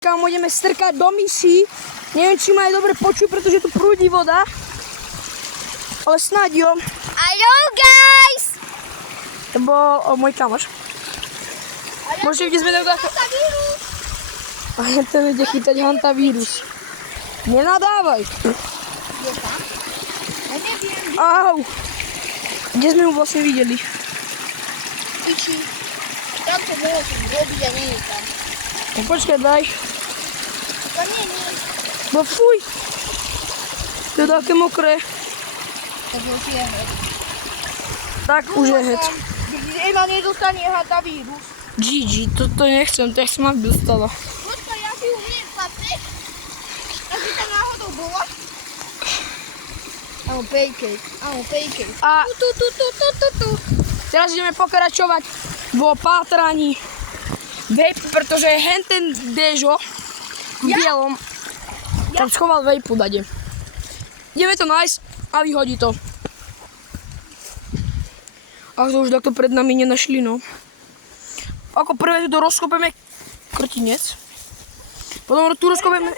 Kámo, ideme strkať do misí. Neviem, či ma aj dobre počuť, pretože tu prúdi voda. Ale snáď jo. Hello guys! To bol môj kamoš. Môžete vidieť sme takto... A ten ide chytať hantavírus. Nenadávaj. Je tam? Ja neviem. Au. Kde sme ho vlastne videli? Piči. Tam to mohol som robiť a nie je tam. No počkaj, daj. To nie. No fuj. To je také mokré. To už je hej. Tak už je hec. Ema nedostane hantavírus. GG, toto nechcem, to ja som aby dostala. Počkaj, ja si umiem patriť. Tak by tam náhodou bola. Áno, pancake. A Tu. teraz ideme pokračovať vo pátraní vape, pretože henten Dežo v bielom tam schoval vejpu dade. Ideme to nájsť a vyhodí to. A to už takto pred nami nenašli, no. Ako prvé tu rozkopeme krtinec. Potom tu rozkopeme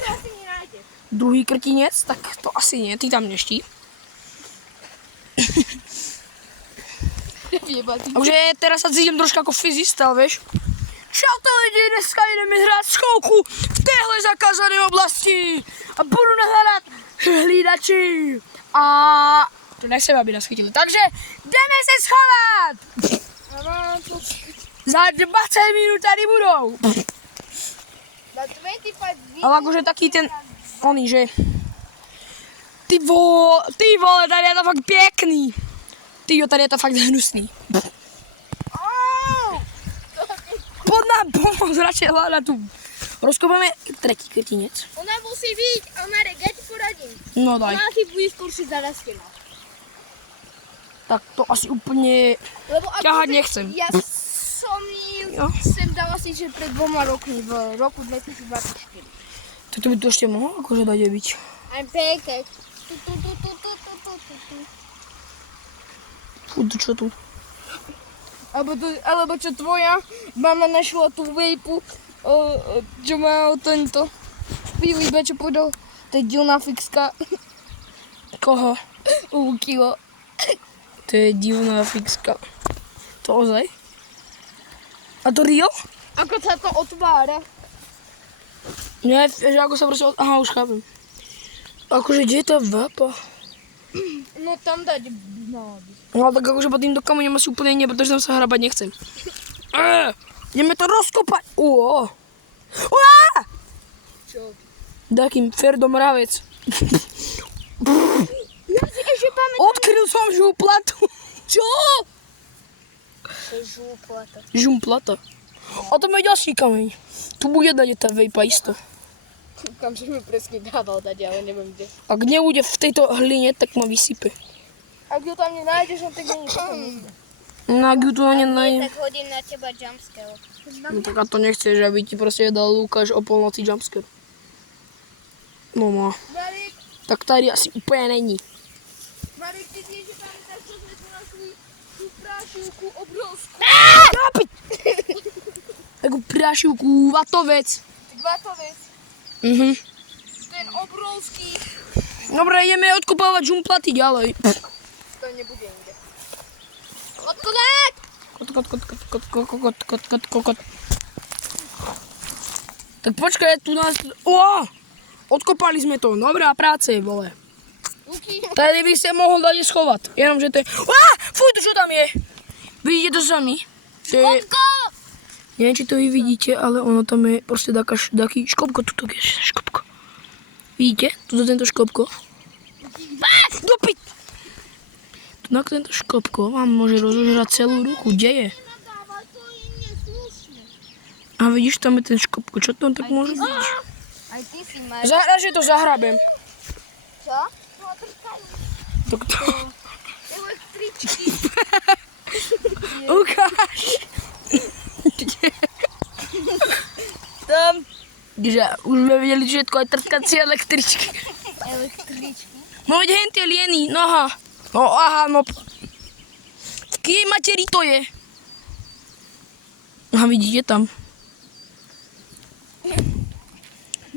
druhý krtinec, tak to asi nie, ty tam neští. Takže teraz sa cítim troška ako fyzista, vieš. Čau to lidi, dneska ideme hrať schovku v téhle zakázanej oblasti a budú nás hľadať hlídači. A to nechcem, aby nás chytili. Takže jdeme se schovať! Za 20 minút tady budou. Ale akože taký ten, oný, že ty vole, tady je to fakt pěkný. Tyjo, tady je to fakt hnusný. Pod nám pomoc, radšej hľadať tu. Rozkopeme tretí krtinec. Ona musí byť, Marek, ja ti poradím. No daj. Ona ti bude skôr si zarastená. Tak to asi úplne ťahať nechcem. Ja som ju sem dal asi, že pred 2 rokmi, v roku 2024. Tak to by to ešte mohlo akože dať byť. I'm pancake. Fú, čo tu? Alebo čo tvoja mama našla tú vejpu, čo má tento Filipe, čo povedal, to je divná fixka. Koho? Kilo. To je divná fixka. To ozaj? A to Rio? Ako sa to otvára? Nie, že ako sa proste... Aha, už chápem. Akože, kde je tá vapa? No tam dať No tak akože pod týmto kameňom asi úplne nie, pretože tam sa hrabať nechcem. Ideme to rozkopať. Čo? Takým Ferdo Mravec. Ja si ešte pamätám. Odkryl som župlatu. Čo? To je župlata. Žumplata. A tam je ďalší kameň. Tu bude dať tá vejpa isto. Kam že mi presne dával dať, ale neviem kde. Ak nebude v tejto hline, tak ma vysype. Ak ju tam nenájdeš, no tak není potom nikde. No ak ju tu nenájdem. Tak hodím na teba jumpscare. No tak a to nechceš, aby ti proste dal Lukáš o polnoci jumpscare. No má. Marek, Tak tady asi úplne není. Marek, ty si ešte pamätáš, čo sme tu našli tú prášivku obrovskú. Takú prášivku, vatovec. Vatovec. Ten obrovský. Dobre, ideme odkopávať žumplaty ďalej. To nebude inde. Odkladať! Kot. Tak počkaj, tu nás... Odkopali sme to. Dobrá práce, vole. Luky. Tady by ste mohol dať schovať. Jenom, že to je... Fuj, to čo tam je? Vidíte to sami? Škopko! Neviem, či to vy vidíte, ale ono tam je proste taký škopko. Tuto je škopko. Vidíte? Tuto tento škopko. Dopiť! Tu na tento škopko vám môže rozožrať celú ruku. Kde je? Nenadávaj, to je neslušné. A vidíš, tam je ten škopko. Čo to tak môže byť? Aj ty si, Marek. Radšej to zahrabem. Čo? No, trkajú. To. Električky. Ukáž. Tam. Že už sme videli všetko, aj trtkacie električky. Električky. No veď hen tie lieny, no aha. No aha, no. V kýjej materi to je? Aha, vidíte tam.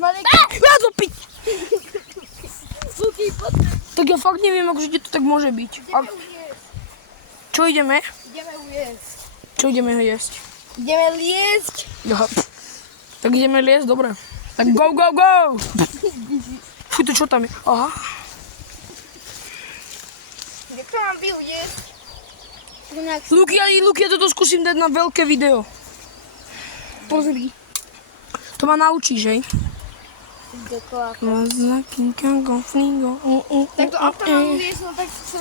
Marek, Ja to piť! Luky, poďme. Tak ja fakt neviem, akože kde to tak môže byť. Ideme ujesť. Čo ideme? Ideme ujesť. Čo ideme jesť? Ideme liesť. Aha. Tak ideme liesť, dobre. Tak go, go, go! Fú, to čo tam je? Aha. Kde to mám ujesť? Luky, ja toto skúsim dať na veľké video. Pozri. To ma naučíš, hej? Dokola. Tak to auto mám ujesť, no tak sa...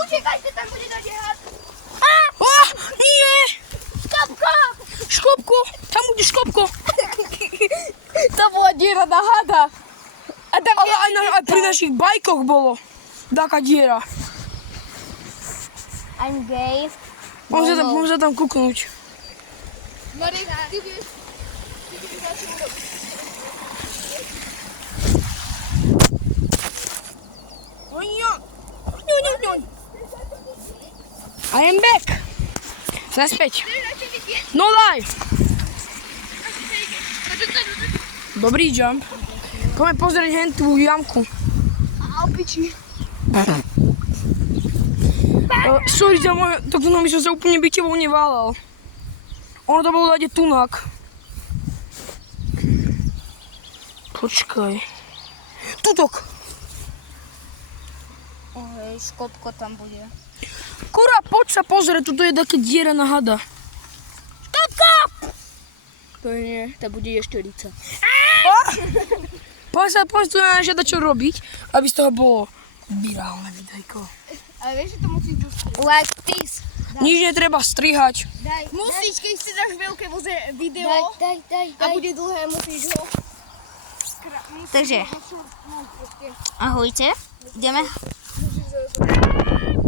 Utekajte, tam bude nadiehať. Nie! Škopka! Škopko! Tam bude škopko! To bola diera na hada. A tam Ale aj pri našich bajkoch bolo taká diera. I'm gay. Môžem sa tam kúknúť. Marek, ty vieš... I am back. Sme späť. No live. Dobrý jump. Poďme pozrieť hen tú jamku. A opiči. Sorry za moje, tak no by som sa úplne bytevou neválal. Ono to bolo dať tunak. Počkaj. Tutok. Hej, škopko tam bude. Kura, poď sa pozrieť, tuto je také diera na hada. Škopko! To nie, to bude ješterica. Poď sa tu na čo robiť, aby z toho bolo virálne videjko. Ale vieš, že to musíš like this. Nič netreba strihať. Daj. Musíš, keď si dáš veľké video Daj. a bude dlhé, musíš ho... Takže, ahojte, ideme